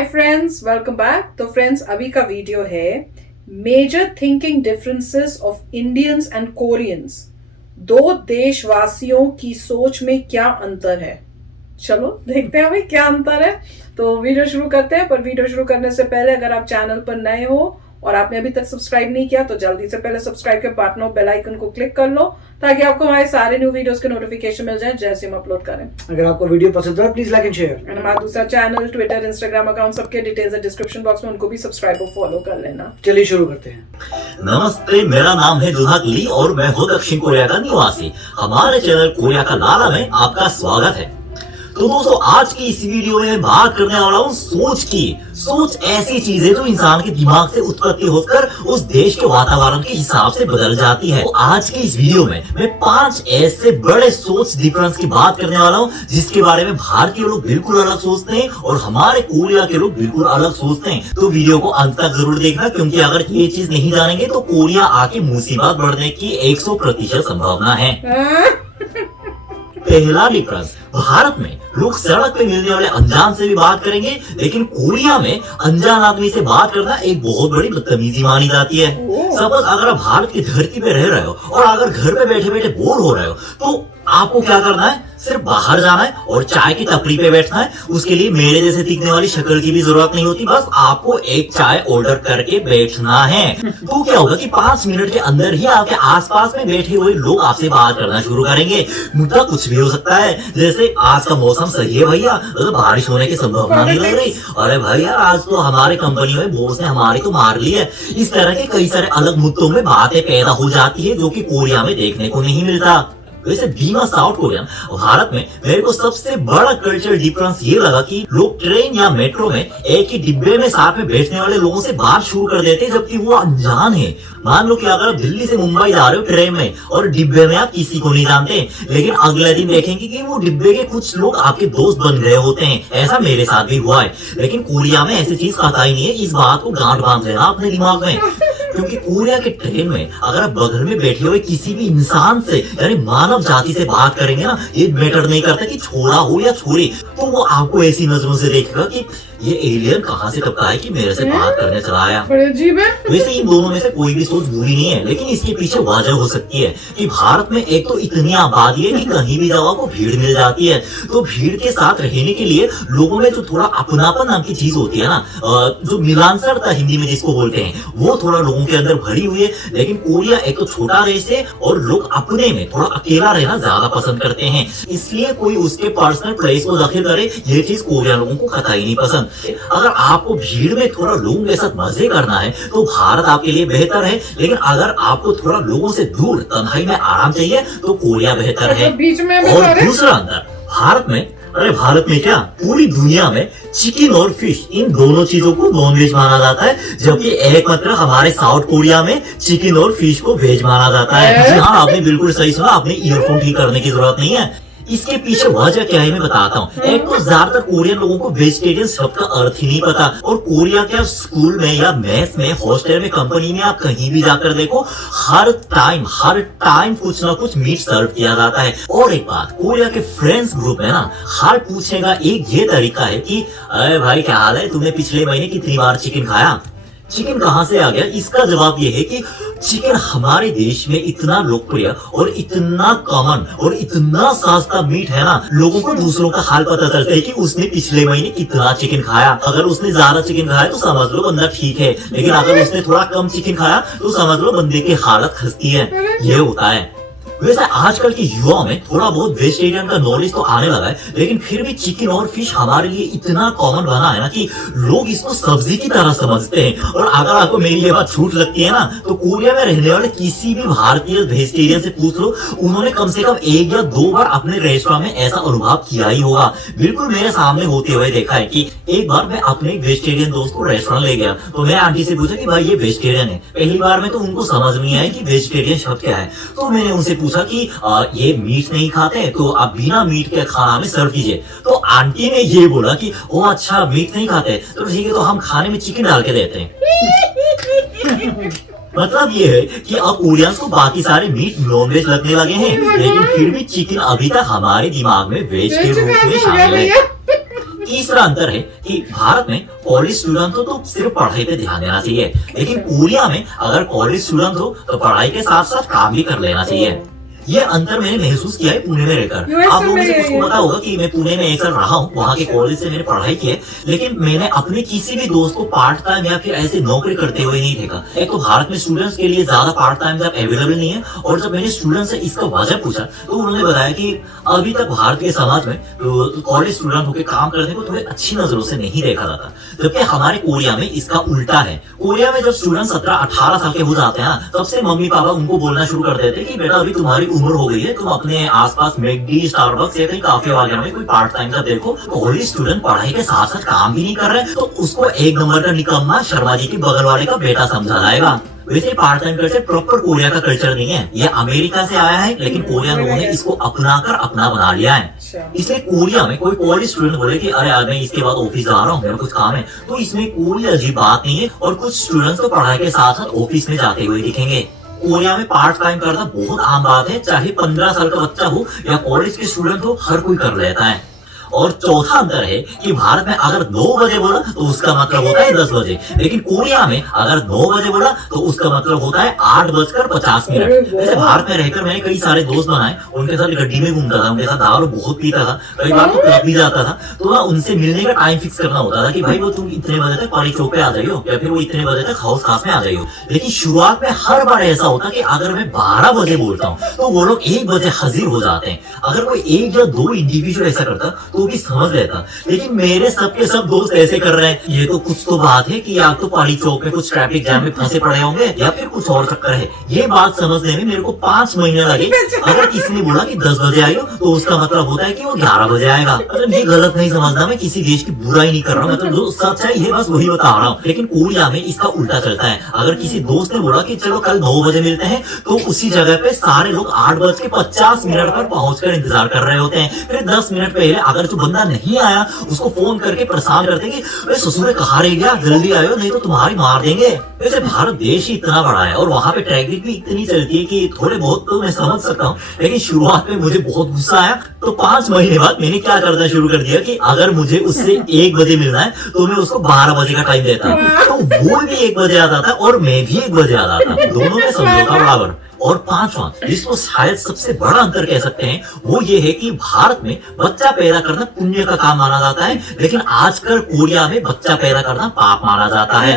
हाय friends, welcome back. तो friends, अभी का वीडियो है major thinking differences of Indians and Koreans. दो देशवासियों की सोच में क्या अंतर है। चलो देखते हैं भाई क्या अंतर है। तो वीडियो शुरू करते हैं, पर वीडियो शुरू करने से पहले अगर आप चैनल पर नए हो और आपने अभी तक सब्सक्राइब नहीं किया तो जल्दी से पहले सब्सक्राइब के बटन और बेल आइकन को क्लिक कर लो ताकि आपको हमारे सारे न्यू वीडियोस के नोटिफिकेशन मिल जाए जैसे हम अपलोड करें। अगर आपको वीडियो पसंद है please like and share. And हमारा दूसरा चैनल, ट्विटर, इंस्टाग्राम अकाउंट सबके डिटेल्स है डिस्क्रिप्शन बॉक्स में, उनको भी सब्सक्राइब और फॉलो कर लेना। चलिए शुरू करते हैं। नमस्ते, मेरा नाम है जुहाक ली और मैं हूँ दक्षिण कोरिया का निवासी। हमारे चैनल कोरिया का लाला में आपका स्वागत है। तो दोस्तों, आज की इस वीडियो में बात करने वाला हूँ सोच की। सोच ऐसी चीज है जो इंसान के दिमाग से उत्पत्ति होकर उस देश के वातावरण के हिसाब से बदल जाती है। तो आज की इस वीडियो में मैं 5 ऐसे बड़े सोच डिफरेंस की बात करने वाला हूँ जिसके बारे में भारतीय लोग बिल्कुल अलग सोचते हैं और हमारे कोरिया के लोग बिल्कुल अलग सोचते हैं। तो वीडियो को अंत तक जरूर देखना, क्योंकि अगर ये चीज नहीं जानेंगे तो कोरिया आके मुसीबत बढ़ने की 100% संभावना है। पहला डिफरेंस, भारत में लोग सड़क पे मिलने वाले अनजान से भी बात करेंगे, लेकिन कोरिया में अनजान आदमी से बात करना एक बहुत बड़ी बदतमीजी मानी जाती है। सपोज अगर आप भारत की धरती पे रह रहे हो और अगर घर पे बैठे बैठे बोर हो रहे हो तो आपको क्या करना है, सिर्फ बाहर जाना है और चाय की टपरी पे बैठना है। उसके लिए मेरे जैसे दिखने वाली शक्ल की भी जरूरत नहीं होती, बस आपको एक चाय ऑर्डर करके बैठना है। तो क्या होगा कि 5 मिनट के अंदर ही आपके आसपास में बैठे हुए लोग आपसे बात करना शुरू करेंगे। मुद्दा कुछ भी हो सकता है, जैसे आज का मौसम सही है भैया, तो बारिश होने की संभावना नहीं लग रही। अरे भैया, आज तो हमारे कंपनी में बॉस ने हमारी तो मार ली है। इस तरह के कई सारे अलग मुद्दों में बातें पैदा हो जाती है जो कि कोरिया में देखने को नहीं मिलता। वैसे बीमा साउथ कोरिया भारत में मेरे को सबसे बड़ा कल्चरल डिफरेंस ये लगा कि लोग ट्रेन या मेट्रो में एक ही डिब्बे में साथ में बैठने वाले लोगों से बात शुरू कर देते हैं जबकि वो अनजान है। मान लो कि अगर आप दिल्ली से मुंबई जा रहे हो ट्रेन में और डिब्बे में आप किसी को नहीं जानते, लेकिन अगले दिन देखेंगे कि वो डिब्बे के कुछ लोग आपके दोस्त बन गए होते हैं। ऐसा मेरे साथ भी हुआ है, लेकिन कोरिया में ऐसी चीज कतई नहीं है। इस बात को गांठ बांध लेना अपने दिमाग में, क्योंकि कोरिया के ट्रेन में अगर आप बगल में बैठे हुए किसी भी इंसान से यानी मानव जाति से बात करेंगे ना, ये मैटर नहीं करता कि छोरा हो या छोरी, तो वो आपको ऐसी नजरों से देखेगा कि ये एलियन कहाँ से टपका है कि मेरे से बात करने चला आया। वैसे इन दोनों में से कोई भी सोच बुरी नहीं है, लेकिन इसके पीछे वजह हो सकती है कि भारत में एक तो इतनी आबादी है कि कहीं भी जाओ आपको भीड़ मिल जाती है। तो भीड़ के साथ रहने के लिए लोगों में जो थोड़ा अपनापन नाम की चीज होती है ना, जो मिलानसरता हिंदी में जिसको बोलते हैं, वो थोड़ा लोगों के अंदर भरी हुई है। लेकिन कोरिया एक तो छोटा देश है और लोग अपने में थोड़ा अकेला रहना ज्यादा पसंद करते हैं, इसलिए कोई उसके पर्सनल प्लेस को दखल करे ये चीज कोरिया लोगों को कतई नहीं पसंद। अगर आपको भीड़ में थोड़ा लोगों के साथ मजे करना है तो भारत आपके लिए बेहतर है, लेकिन अगर आपको थोड़ा लोगों से दूर तन्हाई में आराम चाहिए तो कोरिया बेहतर है। और दूसरा अंतर, भारत में क्या पूरी दुनिया में चिकन और फिश इन दोनों चीजों को नॉन वेज माना जाता है, जबकि एकमात्र हमारे साउथ कोरिया में चिकन और फिश को वेज माना जाता है। जी हाँ, आपने बिल्कुल सही सुना, आपने ईयरफोन ठीक करने की जरूरत नहीं है। इसके पीछे वजह क्या है मैं बताता हूँ। एक तो ज्यादातर कोरियन लोगों को वेजिटेरियन शब्द का अर्थ ही नहीं पता, और कोरिया के स्कूल में या मेस में, हॉस्टल में, कंपनी में, आप कहीं भी जाकर देखो, हर टाइम कुछ ना कुछ मीट सर्व किया जाता है। और एक बात, कोरिया के फ्रेंड्स ग्रुप में ना हर पूछने का एक ये तरीका है कि अरे भाई क्या हाल है, तुमने पिछले महीने कितनी बार चिकन खाया। चिकन कहाँ से आ गया? इसका जवाब ये है कि चिकन हमारे देश में इतना लोकप्रिय और इतना कॉमन और इतना सस्ता मीट है ना, लोगों को दूसरों का हाल पता चलता है कि उसने पिछले महीने कितना चिकन खाया। अगर उसने ज्यादा चिकन खाया तो समझ लो बंदा ठीक है, लेकिन अगर उसने थोड़ा कम चिकन खाया तो समझ लो बंदे की हालत खस्ती है। ये होता है। वैसे आजकल के युवाओं में थोड़ा बहुत वेजिटेरियन का नॉलेज तो आने लगा है, लेकिन फिर भी चिकन और फिश हमारे लिए इतना कॉमन बना है ना कि लोग इसको सब्जी की तरह समझते हैं। और अगर आपको मेरी ये बात छूट लगती है ना, तो कोरिया में रहने वाले किसी भी भारतीय वेजिटेरियन से पूछ लो, उन्होंने कम से कम 1 या 2 बार अपने रेस्टोरेंट में ऐसा अनुभव किया ही होगा। बिल्कुल मेरे सामने होते हुए देखा है कि एक बार मैं अपने एक वेजिटेरियन दोस्त को रेस्टोरेंट ले गया, तो मैं आंटी से पूछा कि भाई ये वेजिटेरियन है। पहली बार में तो उनको समझ नहीं आया कि वेजिटेरियन शब्द क्या है, तो मैंने उनसे पूछा कि ये मीट नहीं खाते तो आप बिना मीट के खाना में सर्व कीजिए। तो आंटी ने ये बोला कि ओ अच्छा, मीट नहीं खाते तो ठीक है, तो हम खाने में चिकन डाल के देते हैं। मतलब ये है कि अब कोरियंस को बाकी सारे मीट नॉन वेज लगने लगे हैं, लेकिन फिर भी चिकन अभी तक हमारे दिमाग में वेज के रूप में शामिल है। तीसरा अंतर है कि भारत में कॉलेज स्टूडेंट हो तो सिर्फ पढ़ाई पे ध्यान देना चाहिए, लेकिन कोरिया में अगर कॉलेज स्टूडेंट हो तो पढ़ाई के साथ साथ काम भी कर लेना चाहिए। ये अंतर मैंने महसूस किया है पुणे में रहकर। आप लोगों में से कुछ को पता होगा कि मैं पुणे में 1 साल रहा हूँ, वहाँ के कॉलेज से मैंने पढ़ाई की है, लेकिन मैंने अपने किसी भी दोस्त को पार्ट टाइम या फिर ऐसे नौकरी करते हुए नहीं देखा। एक तो भारत में स्टूडेंट्स के लिए ज्यादा पार्ट टाइम जॉब अवेलेबल नहीं है, और जब मैंने स्टूडेंट से इसका वजह पूछा तो उन्होंने बताया कि अभी तक भारत के समाज में कॉलेज स्टूडेंट होकर काम करने को थोड़ी अच्छी नजरों से नहीं देखा जाता, जबकि हमारे कोरिया में इसका उल्टा है। कोरिया में जब स्टूडेंट 17-18 साल के हो जाते हैं ना, तब से मम्मी पापा उनको बोलना शुरू कर देते हैं कि बेटा अभी तुम्हारी उम्र हो गई है, तुम अपने आसपास मैकडी, स्टारबक्स या कहीं काफे वगैरह में कोई पार्ट टाइम का देखो। कॉलेज स्टूडेंट पढ़ाई के साथ साथ काम भी नहीं कर रहे तो उसको 1 नंबर का निकम्मा शर्मा जी के बगल वाले का बेटा समझा जाएगा। वैसे part time culture proper Korea का कल्चर नहीं है, ये अमेरिका से आया है, लेकिन कोरिया लोगों ने इसको अपनाकर अपना बना लिया है। इसलिए कोरिया में कोई कॉलेज स्टूडेंट बोले कि अरे यार मैं इसके बाद ऑफिस जा रहा हूँ, मेरा कुछ काम है, तो इसमें कोई अजीब बात नहीं है। और कुछ स्टूडेंट्स तो पढ़ाई के साथ साथ ऑफिस में जाते हुए दिखेंगे। कोरिया में पार्ट टाइम करना बहुत आम बात है, चाहे 15 साल का बच्चा हो या कॉलेज के स्टूडेंट हो, हर कोई कर लेता है। और चौथा अंतर है कि भारत में अगर 9 बजे बोला तो उसका मतलब होता है 10 बजे, लेकिन कोरिया में अगर 9 बजे बोला तो उसका मतलब होता है 8:50। वैसे भारत में रहकर मैंने कई सारे दोस्त बनाए, उनके साथ गड्डी में घूमता था, उनके साथ दारू बहुत पीता था, कई बार तो क्लब भी जाता था। तो ना उनसे मिलने का टाइम फिक्स करना होता था कि भाई वो तुम इतने बजे तक पारी चौक पे आ जाइयो या फिर वो इतने बजे तक हाउस खास में आ जाइयो। लेकिन शुरुआत में हर बार ऐसा होता कि अगर मैं 12 बजे बोलता हूँ तो वो लोग 1 बजे हाजिर हो जाते हैं। अगर कोई 1 या 2 इंडिविजुअल ऐसा करता तो भी समझ लेता, लेकिन मेरे सबके सब दोस्त ऐसे कर रहे हैं, ये तो कुछ तो बात है कि या तो पाली चौक में कुछ ट्रैफिक जैम में फंसे पड़े होंगे या फिर कुछ और चक्कर है। ये बात समझने में मेरे को 5 महीने लगे। अगर किसी ने बोला कि 10 बजे आइयो तो उसका मतलब होता है कि वो 11 बजे आएगा। मतलब ये गलत नहीं समझना, मैं किसी देश की बुराई नहीं कर रहा हूँ, मतलब जो सच्चाई है बस वही बता रहा हूँ। लेकिन कोरिया में इसका उल्टा चलता है। अगर किसी दोस्त ने बोला कि चलो कल 9 बजे मिलते हैं, तो उसी जगह पे सारे लोग 8:50 पर पहुंचकर इंतजार कर रहे होते हैं। फिर 10 मिनट पहले अगर जो बंदा नहीं आया उसको फोन करके परेशान करते कि ससुर कहाँ रह गया, जल्दी आयो नहीं तो तुम्हारी मार देंगे। वैसे भारत देश ही इतना बड़ा है और वहाँ पे ट्रैफिक भी इतनी चलती है कि थोड़े बहुत तो मैं समझ सकता हूँ, लेकिन शुरुआत में मुझे बहुत गुस्सा आया। तो 5 महीने बाद मैंने क्या करना शुरू कर दिया कि अगर मुझे उससे 1 बजे मिलना है तो मैं उसको 12 बजे का टाइम देता, तो वो भी 1 बजे आता था और मैं भी 1 बजे आता था, दोनों में समझौता बराबर। और 5वां, जिसको शायद सबसे बड़ा अंतर कह सकते हैं, वो ये है कि भारत में बच्चा पैदा करना पुण्य का काम माना जाता है, लेकिन आजकल कोरिया में बच्चा पैदा करना पाप माना जाता है।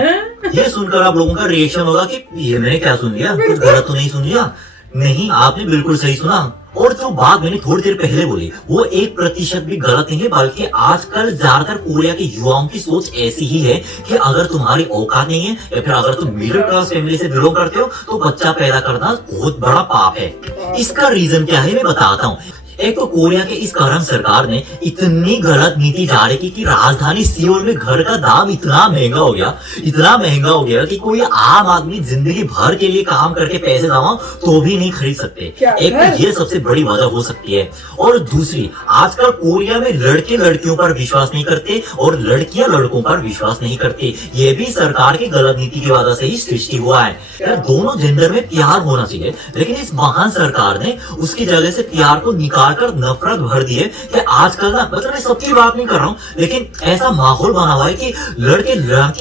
ये सुनकर आप लोगों का रिएक्शन होगा कि ये मैंने क्या सुन लिया, कुछ गलत तो नहीं सुन लिया? नहीं, आपने बिल्कुल सही सुना। और जो बात मैंने थोड़ी देर पहले बोली वो 1% भी गलत नहीं है, बल्कि आजकल ज्यादातर कोरिया के युवाओं की सोच ऐसी ही है कि अगर तुम्हारी औकात नहीं है या फिर अगर तुम मिडिल क्लास फैमिली से बिलोंग करते हो तो बच्चा पैदा करना बहुत बड़ा पाप है। इसका रीजन क्या है मैं बताता हूँ। एक तो कोरिया के इस कारण सरकार ने इतनी गलत नीति जारी की कि राजधानी सियोल में घर का दाम इतना महंगा हो गया कि कोई आम आदमी जिंदगी भर के लिए काम करके पैसे जमा तो भी नहीं खरीद सकते। एक तो ये सबसे बड़ी वजह हो सकती है, और दूसरी आजकल कोरिया में लड़के लड़कियों पर विश्वास नहीं करते और लड़कियां लड़कों पर विश्वास नहीं करती। ये भी सरकार की गलत नीति की वजह से ही सृष्टि हुआ है। यार दोनों जेंडर में प्यार होना चाहिए, लेकिन इस महान सरकार ने उसकी जगह से प्यार को निकाल कर नफरत भर दी है कि आजकल ना, मतलब मैं सबकी बात नहीं कर रहा हूँ, लेकिन ऐसा माहौल बना हुआ है कि लड़के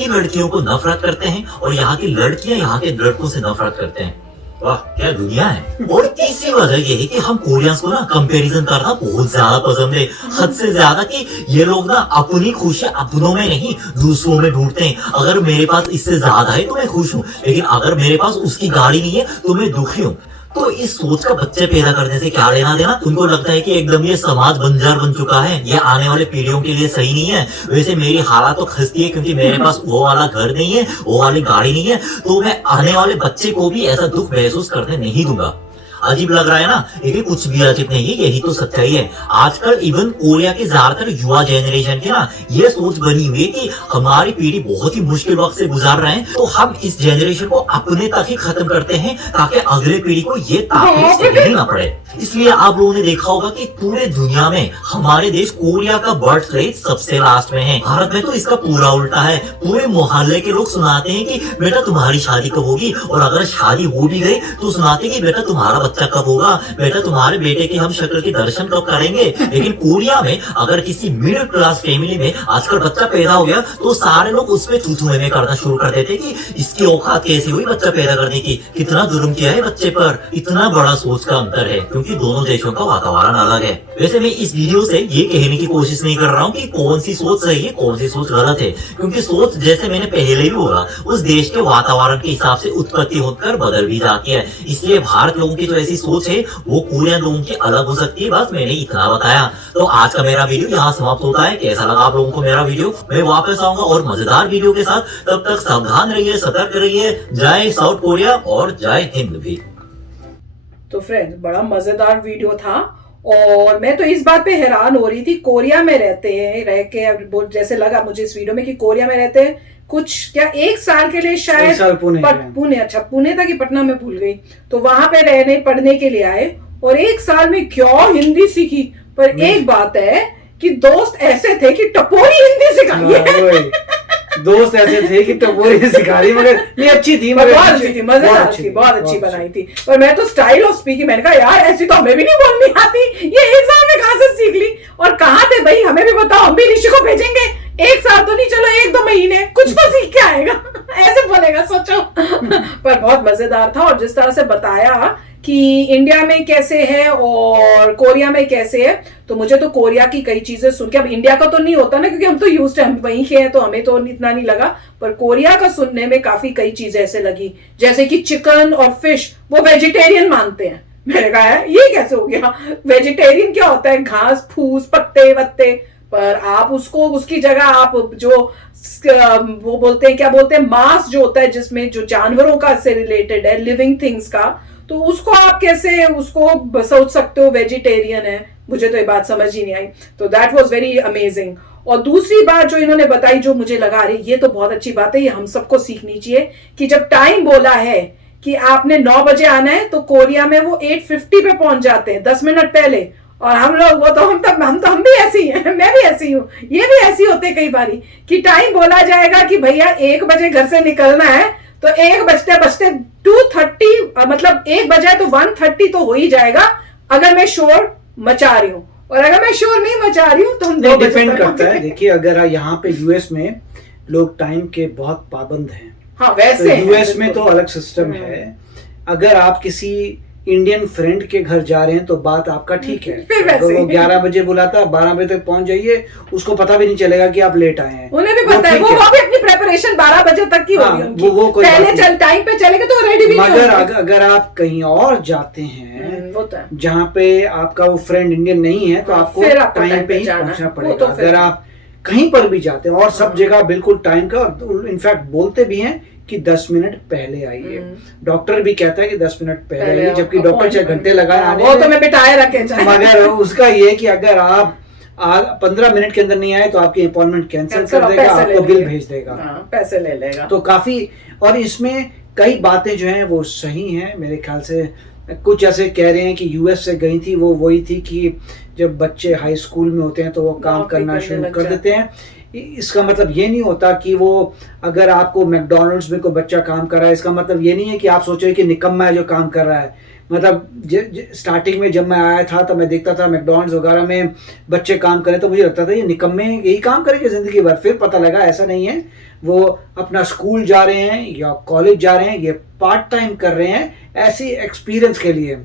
लड़कियों को नफरत करते हैं और यहाँ की लड़कियां यहाँ के लड़कों से नफरत करते हैं। वाह क्या दुनिया है। और तीसरी वजह ये है कि हम कोरियंस को ना कंपैरिजन करना बहुत ज्यादा पसंद है, हद से ज्यादा, कि ये लोग ना अपनी खुशी अपनों में नहीं दूसरों में ढूंढते हैं। अगर मेरे पास इससे ज्यादा है तो मैं खुश हूँ, लेकिन अगर मेरे पास उसकी गाड़ी नहीं है तो मैं दुखी हूँ। तो इस सोच का बच्चे पैदा करने से क्या लेना देना? उनको लगता है कि एकदम ये समाज बंजर बन चुका है, ये आने वाले पीढ़ियों के लिए सही नहीं है। वैसे मेरी हालत तो खस्ती है क्योंकि मेरे पास वो वाला घर नहीं है, वो वाली गाड़ी नहीं है, तो मैं आने वाले बच्चे को भी ऐसा दुख महसूस करने नहीं दूंगा। अजीब लग रहा है ना, लेकिन कुछ भी अजीब नहीं है, यही तो सच्चाई है। आजकल इवन कोरिया के ज्यादातर युवा जेनरेशन की ना ये सोच बनी हुई है कि हमारी पीढ़ी बहुत ही मुश्किल वक्त से गुजार रहे हैं, तो हम इस जेनरेशन को अपने तक ही खत्म करते हैं ताकि अगले पीढ़ी को ये तकलीफ सहनी ना पड़े। इसलिए आप लोगों ने देखा होगा कि पूरे दुनिया में हमारे देश कोरिया का बर्थ रेट सबसे लास्ट में है। भारत में तो इसका पूरा उल्टा है। पूरे मोहल्ले के लोग सुनाते हैं कि बेटा तुम्हारी शादी कब होगी, और अगर शादी हो भी गई तो सुनाते हैं कि बेटा तुम्हारा बच्चा कब होगा, बेटा तुम्हारे बेटे के हम शक्ल के दर्शन कब करेंगे। लेकिन कोरिया में अगर किसी मिडिल क्लास फैमिली में आजकल बच्चा पैदा हो गया तो सारे लोग उसमें थू में करना शुरू कर देते कि इसकी औकात कैसी हुई बच्चा पैदा करने की, कितना जुर्म किया है बच्चे पर। इतना बड़ा सोच का अंतर है, क्योंकि दोनों देशों का वातावरण अलग है। वैसे मैं इस वीडियो से ये कहने की कोशिश नहीं कर रहा हूँ कि कौन सी सोच सही है कौन सी सोच गलत है, क्योंकि सोच जैसे मैंने पहले भी बोला उस देश के वातावरण के हिसाब से उत्पत्ति होकर बदल भी जाती है। इसलिए भारत लोगों की जो ऐसी सोच है वो कोरियन लोगों की अलग हो सकती है। बस मैंने इतना बताया। तो आज का मेरा वीडियो यहाँ समाप्त होता है। कैसा लगा आप लोगों को मेरा वीडियो? मैं वापस आऊंगा और मजेदार वीडियो के साथ। तब तक सावधान रहिए, सतर्क रहिए। जय साउथ कोरिया और जय हिंद भी। तो फ्रेंड्स, बड़ा मजेदार वीडियो था और मैं तो इस बात पे हैरान हो रही थी, कोरिया में रहते हैं, रह के जैसे लगा मुझे इस वीडियो में कि कोरिया में रहते हैं कुछ क्या 1 साल के लिए शायद पुणे, अच्छा पुणे था कि पटना में भूल गई, तो वहां पे रहने पढ़ने के लिए आए और 1 साल में क्या हिंदी सीखी। पर एक बात है कि दोस्त ऐसे थे कि टपोरी हिंदी सिखाई दोस्त ऐसे थे कि टपोरी सिखा रही, मगर ये अच्छी थी, बहुत अच्छी थी, मजेदार थी, बहुत अच्छी बनाई थी। पर मैं तो स्टाइल ऑफ स्पीकिंग, मैंने कहा यार ऐसी तो हमें भी नहीं बोलनी आती, ये 1 साल में कहां से सीख ली। और कहाँ थे भाई, हमें भी बताओ, हम भी ऋषि को भेजेंगे। 1 साल तो नहीं, चलो 1-2 महीने कुछ तो सीख के आएगा ऐसे बोलेगा, सोचो। पर बहुत मजेदार था और जिस तरह से बताया कि इंडिया में कैसे है और कोरिया में कैसे है, तो मुझे तो कोरिया की कई चीजें सुन के, अब इंडिया का तो नहीं होता ना क्योंकि हम तो यूज्ड हैं, हम वहीं के हैं तो हमें तो इतना नहीं लगा, पर कोरिया का सुनने में काफी कई चीजें ऐसे लगी, जैसे कि चिकन और फिश वो वेजिटेरियन मानते हैं। मैंने कहा है ये कैसे हो गया, वेजिटेरियन क्या होता है, घास फूस पत्ते वत्ते, पर आप उसको उसकी जगह आप जो वो बोलते हैं, क्या बोलते हैं, मांस जो होता है जिसमें जो जानवरों का से रिलेटेड है, लिविंग थिंग्स का, तो उसको आप कैसे उसको सोच सकते हो वेजिटेरियन है। मुझे तो ये बात समझ ही नहीं आई। तो दैट वाज वेरी अमेजिंग। और दूसरी बात जो इन्होंने बताई, जो मुझे लगा अरे ये तो बहुत अच्छी बात है, ये हम सबको सीखनी चाहिए, कि जब टाइम बोला है कि आपने 9 बजे आना है तो कोरिया में वो 8:50 पे पहुंच जाते हैं, 10 मिनट पहले। और हम लोग वो तो हम भी ऐसे ही हैं, मैं भी ऐसी हूँ, ये भी ऐसी होते कई बारी कि टाइम बोला जाएगा कि भैया 1 बजे घर से निकलना है, तो 1 बजते बजते 2:30 मतलब 1 बजे तो 1:30 तो हो ही जाएगा अगर मैं शोर मचा रही हूँ, और अगर मैं शोर नहीं मचा रही हूँ तो हम 2 बजे डिपेंड करता है। देखिए अगर यहाँ पे यूएस में लोग टाइम के बहुत पाबंद हैं, हाँ वैसे तो यूएस में तो अलग सिस्टम है। अगर आप किसी इंडियन फ्रेंड के घर जा रहे हैं तो बात आपका ठीक है, तो वो 11 बजे बुलाता है, 12 बजे तक पहुंच जाइए, उसको पता भी नहीं चलेगा कि आप लेट आए हैं, उन्हें भी पता है, वो भी अपनी प्रिपरेशन 12 बजे तक की होगी उनकी, वो पहले चल टाइम पे चलेंगे तो रेडी भी नहीं मगर अगर आप कहीं और जाते हैं जहाँ पे आपका वो फ्रेंड इंडियन नहीं है तो आपको टाइम पे ही पहुंचना पड़ेगा। अगर आप कहीं पर भी जाते हैं और सब जगह बिल्कुल टाइम का, इनफैक्ट बोलते भी हैं कि 10 मिनट पहले आइए। डॉक्टर भी कहता है कि 10 मिनट पहले आइए, जबकि डॉक्टर 6 घंटे लगाए आने, वो तो मैं बिठाए रखे। मगर उसका ये कि अगर आप 15 मिनट के अंदर नहीं आए तो आपकी अपॉइंटमेंट कैंसिल कर देगा, आपको बिल भेज देगा, पैसे ले लेगा। तो काफी, और इसमें कई बातें जो हैं वो सही हैं मेरे ख्याल से। कुछ ऐसे कह रहे हैं कि यूएस से गई थी, वो वही थी कि जब बच्चे हाई स्कूल में होते हैं तो वो काम करना शुरू कर देते हैं। इसका मतलब ये नहीं होता कि वो, अगर आपको मैकडॉनल्ड्स में कोई बच्चा काम कर रहा है, इसका मतलब ये नहीं है कि आप सोचो कि निकम्मा है जो काम कर रहा है। मतलब स्टार्टिंग में जब मैं आया था तो मैं देखता था मैकडॉनल्ड्स वगैरह में बच्चे काम करें तो मुझे लगता था ये निकम्मे यही काम करेंगे जिंदगी भर। फिर पता लगा ऐसा नहीं है, वो अपना स्कूल जा रहे हैं या कॉलेज जा रहे हैं, ये पार्ट टाइम कर रहे हैं ऐसी एक्सपीरियंस के लिए।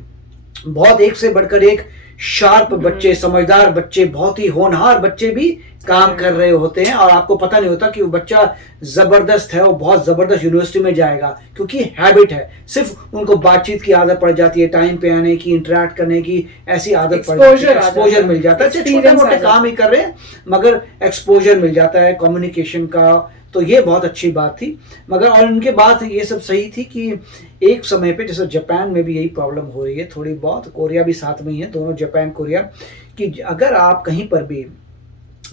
बहुत एक से बढ़कर एक शार्प बच्चे, समझदार बच्चे, बहुत ही होनहार बच्चे भी काम कर रहे होते हैं, और आपको पता नहीं होता कि वो बच्चा जबरदस्त है, वो बहुत जबरदस्त यूनिवर्सिटी में जाएगा, क्योंकि हैबिट है, सिर्फ उनको बातचीत की आदत पड़ जाती है, टाइम पे आने की, इंटरेक्ट करने की ऐसी आदत पड़ जाती है, एक्सपोजर मिल जाता है। छोटे मोटे काम ही कर रहे हैं मगर एक्सपोजर मिल जाता है कम्युनिकेशन का, तो ये बहुत अच्छी बात थी। मगर और उनके बात ये सब सही थी कि एक समय पे, जैसे जापान में भी यही प्रॉब्लम हो रही है थोड़ी बहुत, कोरिया भी साथ में ही है, दोनों जापान कोरिया, कि अगर आप कहीं पर भी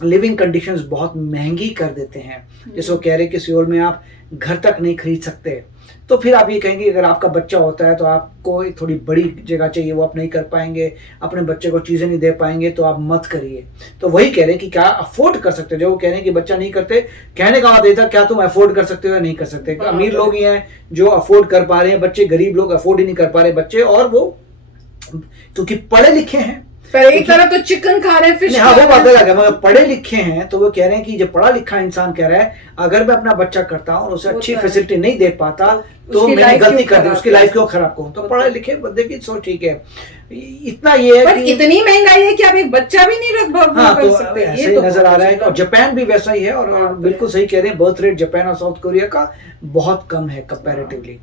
लिविंग कंडीशंस बहुत महंगी कर देते हैं। जैसे वो कह रहे कि सियोल में आप घर तक नहीं खरीद सकते, तो फिर आप ये कहेंगे अगर आपका बच्चा होता है तो आपको थोड़ी बड़ी जगह चाहिए, वो आप नहीं कर पाएंगे, अपने बच्चे को चीज़ें नहीं दे पाएंगे, तो आप मत करिए। तो वही कह रहे हैं कि क्या अफोर्ड कर सकते हो, जो वो कह रहे हैं कि बच्चा नहीं करते, कहने का मतलब था क्या तुम अफोर्ड कर सकते हो या नहीं कर सकते। अमीर लोग ही हैं जो अफोर्ड कर पा रहे हैं बच्चे, गरीब लोग अफोर्ड ही नहीं कर पा रहे बच्चे, और वो क्योंकि पढ़े लिखे हैं। पर एक तरफ तो चिकन खा रहे हैं, फिश हाँ, वो बात अलग है, मगर पढ़े लिखे हैं तो वो कह रहे हैं कि जो पढ़ा लिखा इंसान कह रहा है अगर मैं अपना बच्चा करता हूँ और उसे अच्छी फैसिलिटी नहीं दे पाता तो मैंने गलती कर दी, उसकी लाइफ क्यों खराब करूँ। तो पढ़े लिखे बंदे की सोच ठीक है। इतना ये है कि इतनी महंगाई है कि आप एक बच्चा भी नहीं रख हाँ, तो ऐसा ही नजर आ रहा है। और जापान भी वैसा ही है, और बिल्कुल सही कह रहे हैं, बर्थ रेट जापान और साउथ कोरिया का बहुत कम है कंपैरेटिवली।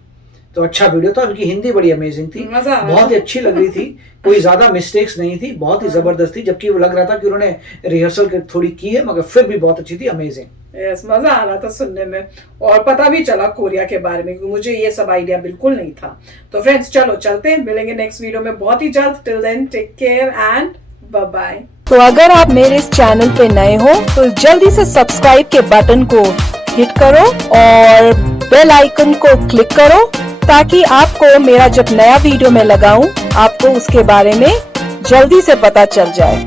तो अच्छा वीडियो था, उनकी हिंदी बड़ी अमेजिंग थी, बहुत ही अच्छी लग रही थी, कोई ज्यादा मिस्टेक्स नहीं थी, बहुत ही जबरदस्त थी, जबकि वो लग रहा था कि उन्होंने रिहर्सल थोड़ी की है, मगर फिर भी बहुत अच्छी थी, अमेजिंग। यस, मजा आ रहा था सुनने में, और पता भी चला कोरिया के बारे में, क्योंकि मुझे ये सब आइडिया बिल्कुल नहीं था। तो फ्रेंड्स चलो चलते हैं, मिलेंगे नेक्स्ट वीडियो में बहुत ही जल्द। Till then take care and bye bye. तो अगर आप मेरे इस चैनल पे नए हो तो जल्दी से सब्सक्राइब के बटन को हिट करो और बेल आइकन को क्लिक करो, ताकि आपको मेरा जब नया वीडियो मैं लगाऊं आपको उसके बारे में जल्दी से पता चल जाए।